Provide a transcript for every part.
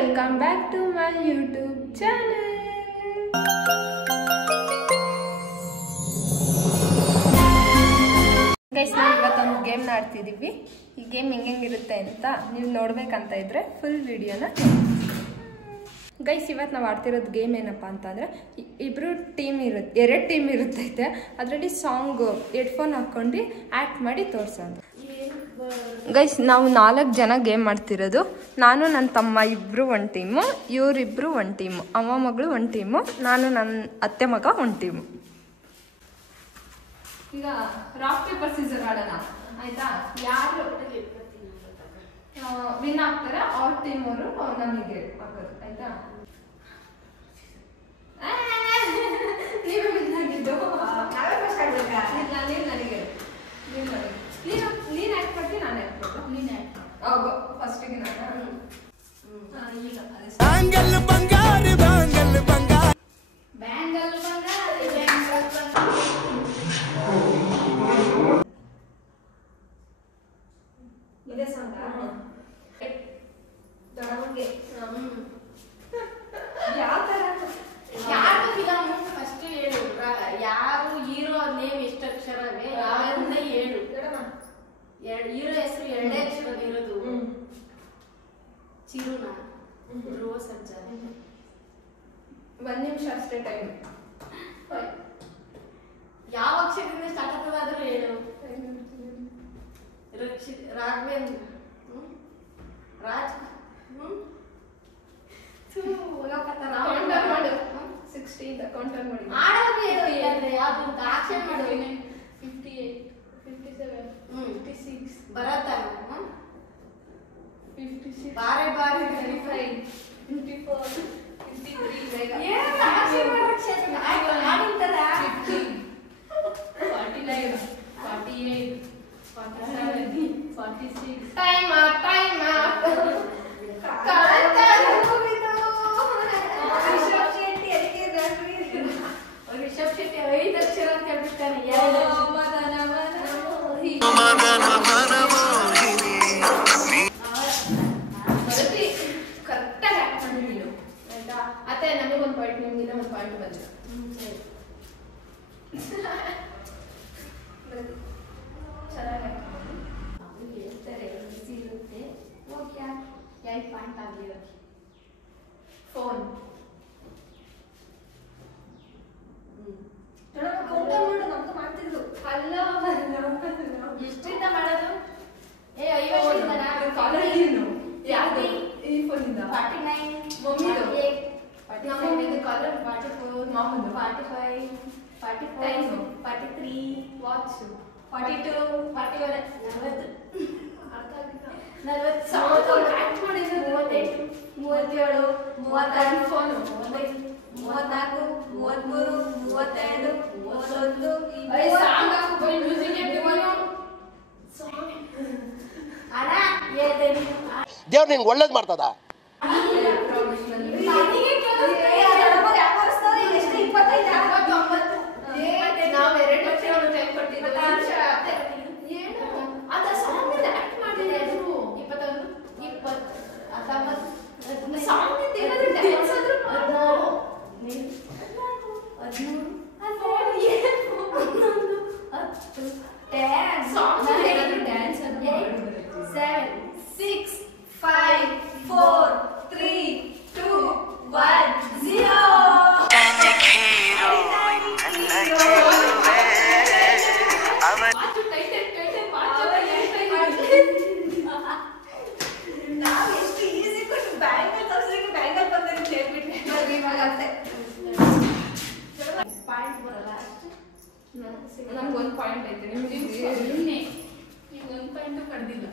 welcome back to my YouTube channel. Guys, ನಾವು ಇವತ್ತೊಂದು game ಆಡ್ತಿದ್ದೀವಿ. ಈ ಗೇಮ್ ಹೆಂಗಿರುತ್ತೆ ಅಂತ ನೀವು ನೋಡ್ಬೇಕಂತ ಇದ್ರೆ ಫುಲ್ ವಿಡಿಯೋನ. ಗೈಸ್, ಇವತ್ತು ನಾವು ಆಡ್ತಿರೋದು ಗೇಮ್ ಏನಪ್ಪ ಅಂತಂದರೆ, ಇಬ್ಬರು ಟೀಮ್ ಇರುತ್ತೆ, 2 ಟೀಮ್ ಇರುತ್ತೈತೆ. ಅದರಲ್ಲಿ ಸಾಂಗ್ ಹೆಡ್ಫೋನ್ ಹಾಕ್ಕೊಂಡು ಆ್ಯಕ್ಟ್ ಮಾಡಿ ತೋರಿಸೋದು. ಗೈಸ್, ನಾವು 4 ಜನ ಗೇಮ್ ಮಾಡ್ತಿರೋದು. ನಾನು ನನ್ನ ತಮ್ಮ ಇಬ್ಬರು ಒಂದು ಟೀಮು, ಇವರಿಬ್ಬರು ಒಂದು ಟೀಮು, ಅಮ್ಮ ಮಗಳು ಒಂದು ಟೀಮು, ನಾನು ನನ್ನ ಅತ್ತೆ ಮಗ ಒಂದು ಟೀಮು. ಈಗ ರಾಕ್ ಪೇಪರ್ ಸೀಸರ್ ಆಡೋಣ, ಆಯ್ತಾ? ಯಾರು ವಿನ್ ಆಗ್ತಾರೆ ಅವ್ರ ಟೀಮ್ ಅವರು ನಮಗೆ ಹಾಕೋದು, ಆಯ್ತಾ? ನೀವೇ ವಿನ್ ಆಗಿದ್ದು. ಇಲ್ಲ, ನೀವು ನನಗೆ ನೀನು ಆ್ಯಕ್ಟ್ ಮಾಡ್ತೀನಿ, ನಾನು ಆ್ಯಕ್ಟ್ ಮಾಡ್ತೀನಿ. ನೀನು ಆ್ಯಕ್ಟ್ ಹೌದು, ಫಸ್ಟಿಗೆ ನಾನು. ಬ್ಯಾಂಗಲ್ ಬಂಗಾರ ಬ್ಯಾಂಗಲ್ ಬಂಗಾರ ಬ್ಯಾಂಗಲ್ ಬಂಗಾರ ಇದೇ ಸಾಂಗ್ ದೊಡ್ಡವಂಗೆ ಯಾವ ಥರ ಯಾರು ಫಿಲಮ್ ಫಸ್ಟ್ ಹೇಳು, ಯಾರು ಹೀರೋ ನೇಮ್ ಎಷ್ಟು ಅಕ್ಷರ ಯಾರಿಂದ ಹೇಳು. ಹೀರೋ ಹೆಸರು 2 ಅಕ್ಷರ ಇರೋದು. ಚಿರುನ, ಧ್ರುವ ಸರ್ಜಾ. 1 ನಿಮಿಷ ಅಷ್ಟೇ ಟೈಮ್. ಯಾವ ಅಕ್ಷರದಿಂದ ಸ್ಟಾರ್ಟ್ ಆಗ್ತದಾದ್ರೂ ಹೇಳು. ರಾಘವೇಂದ್ರ, ರಾಜ್, 16 ಕೌಂಟರ್ ಮಾಡಿ ಮಾಡೋದು ಹೇಳು. ಇಲ್ಲಾಂದ್ರೆ ಯಾವ್ದು ಆಕ್ಷನ್ ಮಾಡು. 58 57 56 ಬರತ್ತಾ? 56 ಬಾರೆ 55 54 53 ಏನು ಆಕ್ಷನ್ ಮಾಡೋದು? ಆಯ್ತು, ಮಾಡಿಂತರ 50 49 48 47 46 ಟೈಮ್ ರಿಷಬ್ ಶೆಟ್ಟಿ 5 ಅಕ್ಷರ ಅಂತ ಹೇಳ್ಬಿಡ್ತಾನೆ. ಕರೆಕ್ಟಾಗಿ ಆ್ಯಕ್ಟ್ ಮಾಡಿ ನೀನು, ಆಯ್ತಾ? ಅತ್ತೆ, ನನಗೊಂದು ಪಾಯಿಂಟ್, ನಿಮ್ಗಿನ್ನ ಒಂದು ಪಾಯಿಂಟ್ ಬಂದಿದೆ. ಚೆನ್ನಾಗಿ ಆ್ಯಕ್ಟ್ ಮಾಡಿ ಹೇಳ್ತಾರೆ, ಬಿಸಿ ಇರುತ್ತೆ. ಓಕೆ, 2 ಪಾಯಿಂಟ್ ಆಗಿರೋದು. ಫೋನ್ ಎಷ್ಟಿಂದ ಮಾಡೋದು? 50 ಕಾಲರ್ ಯಾವ್ದು? ಈ ಫೋನಿಂದ 49 ಮಮ್ಮಿದು, 48 ನಮ್ಮ ಮಮ್ಮಿದು ಕಾಲರ್ 44 ಮಾಮಂದು 45 44 43 ವಾಚ್ 42 41 40 ಅರ್ಥ ಆಗಿಲ್ಲ. 40 ಆ್ಯಕ್ಟ್ ಮಾಡಿದ್ರು 38 37 36 ಫೋನು 35 34 33 32 31 ಸಾಂಗ್ ಹಾಕು, ಮ್ಯೂಸಿಕ್ ಅಣ್ಣ ಹೇಳ್ತೇನೆ. ದೇವ್ರು ನಿಂಗೆ ಒಳ್ಳೇದು ಮಾಡ್ತದ. ನಾವು 2 ಅಕ್ಷರ ಟೈಮ್ ಕೊಟ್ಟಿದ್ದು. ಅದ ಸಾಂಗ್ ಆಕ್ಟ್ ಮಾಡಿದ್ರು 21 20 19 ಸಾಂಗ್ ಡ್ಯಾನ್ಸ್ ಆದ್ರೂ ಮಾಡು. 7 6 5 4 3 2 1 0. ನಾವು ಎಷ್ಟು ಈಸಿ ಕೊಟ್ಟು ಬ್ಯಾಂಗಲ್ ತೋರಿಸ್ಲಿಕ್ಕೆ ಬ್ಯಾಂಗಲ್ ಬಂದ್ರೆ ಹೇಳ್ಬಿಟ್ಟೆ. ಇವಾಗ ಅಷ್ಟೇ ಪಾಯಿಂಟ್ ಬರಲ್ಲ ಅಷ್ಟೇ. ನಮ್ಗೆ 1 ಪಾಯಿಂಟ್ ಐತೆ, ನಿಮ್ಗೆ ನಿನ್ನೆ ಈಗ 1 ಪಾಯಿಂಟ್ ಪಡೆದಿಲ್ಲ.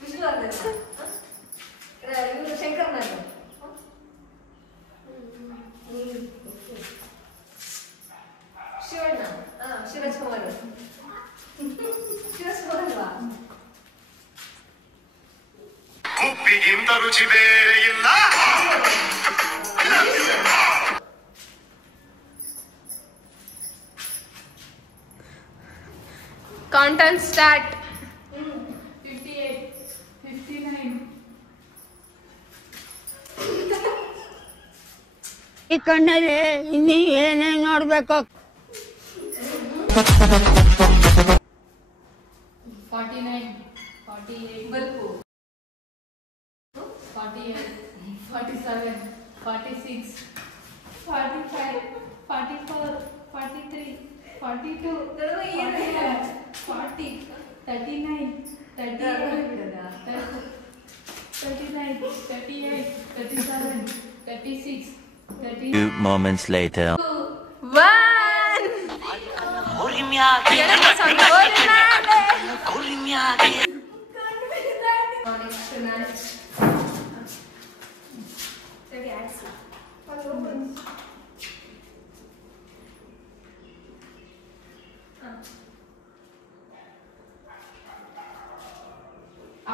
ವಿಷ್ಣು ಆಗ್ಬೇಕು, ಇವರು ಶಂಕರ್ ನಾಯ್ಕ, ಶಿವಣ್ಣ, ಶಿವರಾಜ್ ಕುಮಾರ್. ಶಿವರಾಜ್ ಕುಮಾರ್ ಅಲ್ವಾ? ಉಪ್ಪಿಗಿಂತ ರುಚಿ ಬೇರೆ ಇಲ್ಲ. Countdown start. 58 ಈ ಕಣ್ಣಲ್ಲಿ ಇನ್ನೀ ಏನೇನ್ ನೋಡ್ಬೇಕು. 49, 48, 48, 47, 46, 45, 44, 43, 42, 41, 40, 39, 38, 37, 36, 38. Few moments later. 1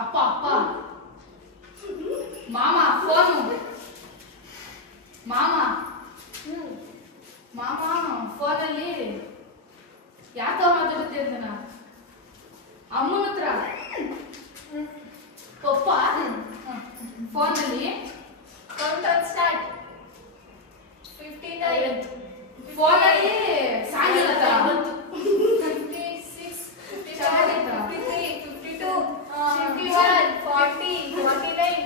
ಅಪ್ಪ ಮಾಮ ಫೋನು ಮಾಮ ಫೋನಲ್ಲಿ ಯಾಕೋ ಮಾತಾಡುತ್ತೆ ಅಂತ ಅಮ್ಮನ ಹತ್ರ ಪಪ್ಪ ಫೋನಲ್ಲಿ ಸ್ಟಾರ್ಟ್ 59 ಫೋನಲ್ಲಿ ಸಾಂಗ್ ಇರತ್ತಾ 56 57 53 52 51 40 49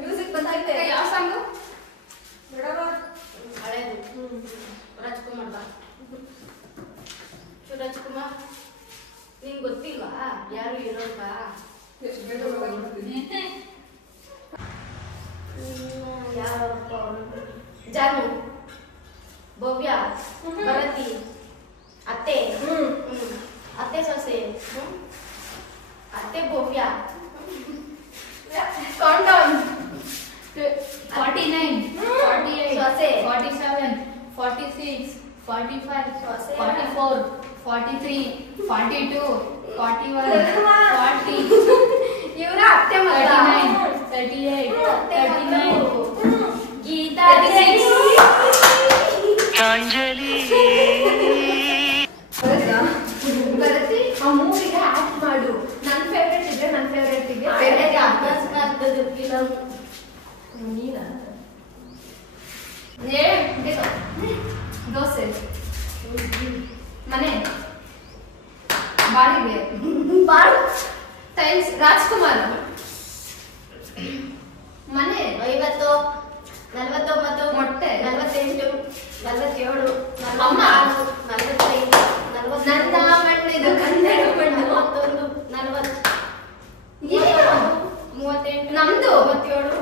ಮ್ಯೂಸಿಕ್ ಬಂದಾಯ್ತೆ. ಯಾವ ಸಾಂಗು ಹಳೇದು ರಾಜ್ಕುಮಾರ್ ರಾಜ್ಕುಮಾರ್ ನಿಂಗೆ ಗೊತ್ತಿಲ್ವಾ ಯಾರು ಇರೋದ ಯಾರಪ್ಪ ಜಾನು ಭವ್ಯ ಭರತಿ ಅತ್ತೆ ಅತ್ತೆ ಸೊಸೆ ಅತ್ತೆ ಭವ್ಯ ಕೌಂಟೌನ್ 49, 48, ಸೊಸೆ 47, 46, 45, 44, 43, 42, 41, 40, ಇವರ ಅತ್ತೆ ಮಗ 39, 38, 39, ಗೀತಾ ಭರತಿ ಆ ಮೂವಿಗೆ ಆಕ್ಟ್ ಮಾಡು. ನನ್ನ ಫೇವ್ರೆಟ್ ಇದ್ರೆ ನನ್ನ ಫೇವ್ರೆಟ್ಗೆ ಅಕಸ್ಮಾತ್ ಫಿಲಮ್ ನೀನಾ ದೋಸೆ ಮನೆ ಬಾಡಿಗೆ ಟೈಲ್ಸ್ ರಾಜ್ಕುಮಾರ್ ಮನೆ 50 49 ಮೊಟ್ಟೆ 48 47 ಅಮ್ಮ 45 ನನ್ನ ಮಣ್ಣಿದು ಕನ್ನಡ ಮಣ್ಣು 41 40 38 ನಮ್ದು 37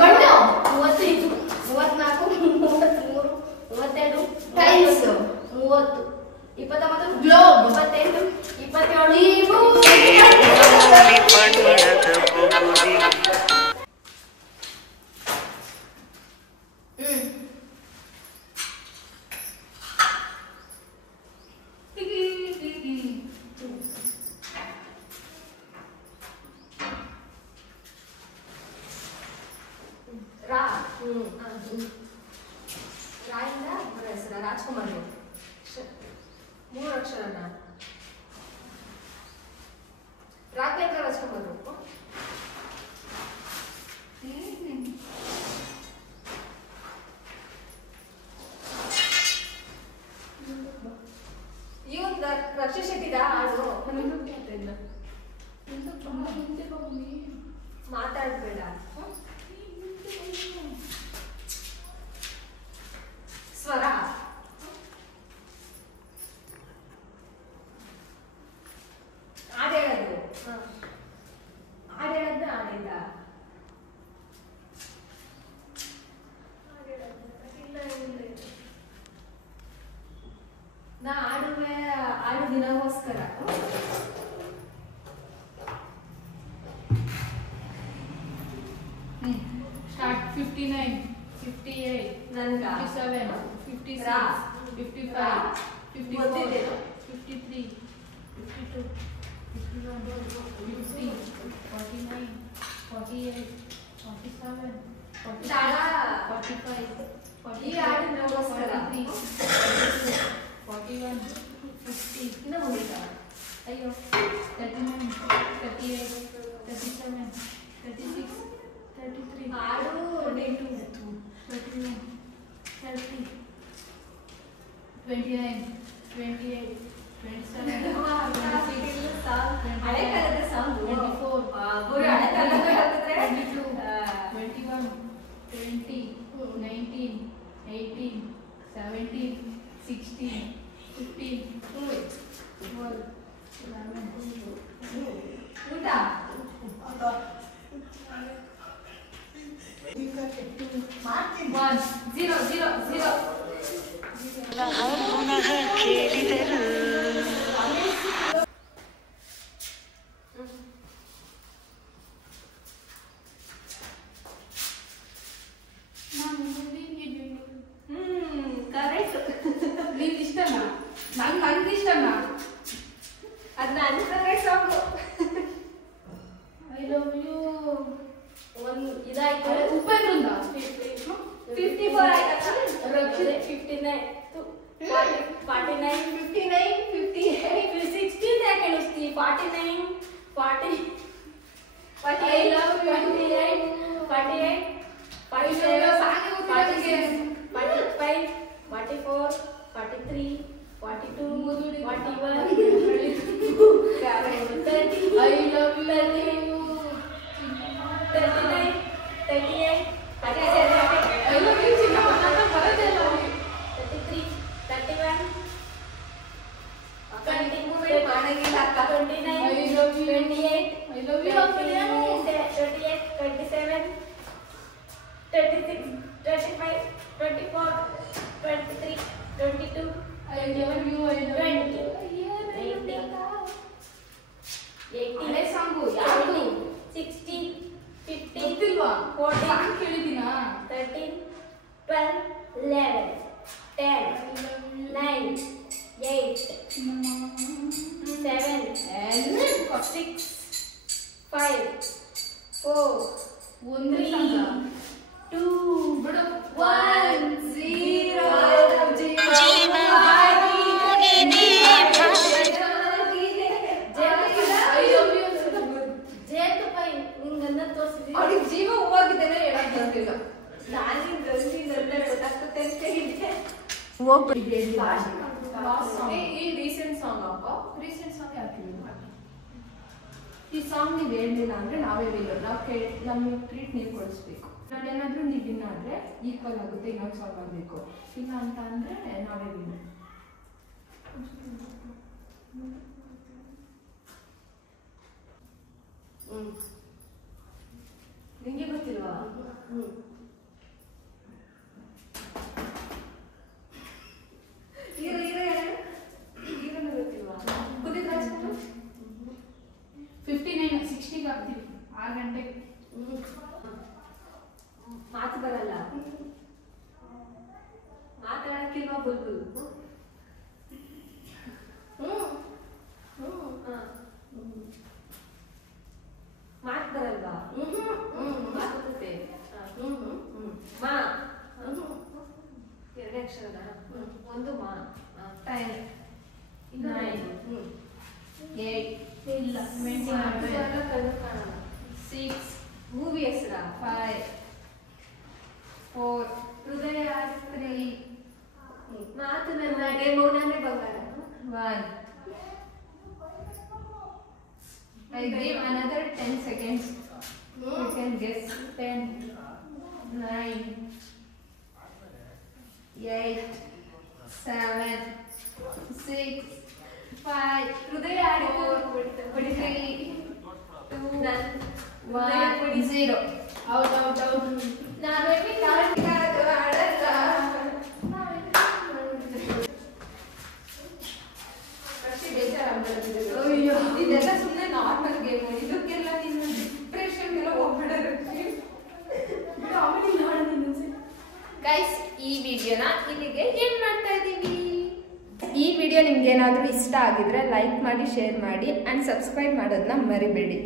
ಮಣ್ಣು 35 34 33 32 ಟೈಲ್ಸ್ 30 29 ಗ್ಲೋಬ್ 28 27 ನೀವು ರಾಯಿಂದ ಅವರ ಹೆಸರ ರಾಜ್ಕುಮಾರ್ 3 ಅಕ್ಷರನ ರಾಘವೇಂದ್ರ ರಾಜ್ಕುಮಾರ್ ಇವನ್ ರಕ್ಷಾ ಶೆಟ್ಟಿದ ಹಾಡು ಮಾತಾಡ್ಬೇಡ ಸ್ವರ ಹಾಡೇಳೋದು ಹಾಡೇಳೋದನ್ನ ಹಾಡಿದ ನಾ ಆಡುವೆ ಆಡು ದಿನಗೋಸ್ಕರ ಸ್ಟಾರ್ಟ್ 59, 58, ನನ್ಗ 57, 56, ರಾ. 55, 54, ಗೊತ್ತಿದೆ. 53, 52, 51, 50, 49, 48, 47, 45, 43, 41, 50, 39, 38, 37, 36, 33, 42, 31, 30, 29, 28, 27, 26, 24, 22, 21, 20, 19, 18, 17, 16, 15, 12, ಕರೆಕ್ಟ್. ನಿಂಗೆ ಇಷ್ಟನಾ? ನಂಗೆ ಇಷ್ಟನಾ? ಅದು ನನ್ನ favourite song. I love you. ಒಂದು ಇದಾಯ್ತು. ಉಪೇಂದ್ರಿಂದ 54 ಆಯ್ತಾ? ರಕ್ಷಿತ್ 59, 49, 59, 58, 16 ಯಾಕೆ ಎಣಿಸ್ತಿ? 49, 40, 48, 28, 48, 47, 46, 45, 44, 43, 42, 41, 30, I love you. 39, 38, 37, I love you ಚಿನ್ನ ನನ್ನ ಬರೋದೇ ಇಲ್ಲ. 33, 31, ಮಾಡಂಗಿಲ್ಲ ಅಕ್ಕ. 29, I love you. 28, I love you. 38, 27, 36, 35, 24, 23, 22, I love you. I love 20, you. 18, ಹಳೆ ಸಾಂಗು ಯಾವುದು? 16, 15, ಗೊತ್ತಿಲ್ವಾ? 14, ಸಾಂಗ್ ಕೇಳಿದ್ದೀನಾ? 13, 12, 11, 10, 9, 8, 7, 6, 5, 4, ಒಂದೇ 3, ಸಾಂಗ 2, ಬಿಡು. 1, 0. ಅವ್ಳಿಗೆ ಜೀವ ಹೂವಾಗಿದ್ದೇನೆ ಹೇಳಕ್ ಬರ್ತಿಲ್ಲ. ಈ ರೀಸೆಂಟ್ ಸಾಂಗ್ ಅಪ್ಪ. ರೀಸೆಂಟ್ ಸಾಂಗ್ ಯಾಕೆ ಹೇಳಿಲ್ಲ? ಈ ಸಾಂಗ್ ನೀವು ಹೇಳಿಲ್ಲ ಅಂದ್ರೆ ನಾವೇ ವಿನ್ನರ್. ನಮಗೆ ಟ್ರೀಟ್ ನೀವು ಕೊಡಿಸ್ಬೇಕು. ನಾನೇನಾದ್ರೂ ನೀವು ವಿನ್ ಆದ್ರೆ ಈಕ್ವಲ್ ಆಗುತ್ತೆ, ಇನ್ನೊಂದು ಸಾಂಗ್ ಆಗಬೇಕು. ಇಲ್ಲ ಅಂತ ಅಂದ್ರೆ ನಾವೇ ವಿನ್ನರ್. ನಿಂಗೆ ಗೊತ್ತಿಲ್ವಾ? ಈಗಲೂ ಗೊತ್ತಿಲ್ವಾ? ಪುನೀತ್ ರಾಜ್ಕುಮಾರ್ 59, 60ಗೆ ಆಗ್ತೀವಿ 6 ಗಂಟೆಗೆ. ಮಾತು ಬರಲ್ಲ, ಮಾತಾಡಕ್ಕಿಲ್ವಾ ಬುಲ್ಬುಲ್? ಮಾತು ಬರಲ್ವಾ? ಮಾತು ಬರುತ್ತೆ. ಮಾ ಎರಡೇ ಅಕ್ಷರನ? ಒಂದು ಮಾ. 10, 9, 8, ಇಲ್ಲ 7, 6, ಮೂವಿ ಹೆಸರ? 5, 4, ಹೃದಯ 3, ಮಾತು ನನ್ನ ಮೌನನೇ ಬಂಗಾರ. 1. I give another 10 seconds. You can guess. 10, 9, 8, 7, 6, 5, ಹೃದಯ ಆಡಿದ್ದು 3, 2, ನನ್ 1, 0. ಹೌದೌದೌದು. ನಾವೇಮಿ ಕಾರಣಕ್ಕಾದ್ರೂ ಆಡಲ್ಲ. ಅಷ್ಟೇ ಬೇಜಾರಾಗ್ಬಿಡುತ್ತೆ. ಅಯ್ಯೋ, ಇದೆಲ್ಲ ಸುಮ್ಮನೆ ನಾರ್ಮಲ್ ಗೇಮ್. ಇದಕ್ಕೆಲ್ಲ ನೀನು ಡಿಪ್ರೆಷನ್ಗೆಲ್ಲ ಹೋಗ್ಬಿಡೋದು. ಗೈಸ್, ಈ ವಿಡಿಯೋನ ಇಲ್ಲಿಗೆ ಏನ್ ಮಾಡ್ತಾ ಇದ್ದೀವಿ? ಈ ವಿಡಿಯೋ ನಿಮ್ಗೆ ಏನಾದರೂ ಇಷ್ಟ ಆಗಿದ್ರೆ ಲೈಕ್ ಮಾಡಿ, ಶೇರ್ ಮಾಡಿ ಆ್ಯಂಡ್ ಸಬ್ಸ್ಕ್ರೈಬ್ ಮಾಡೋದನ್ನ ಮರಿಬೇಡಿ.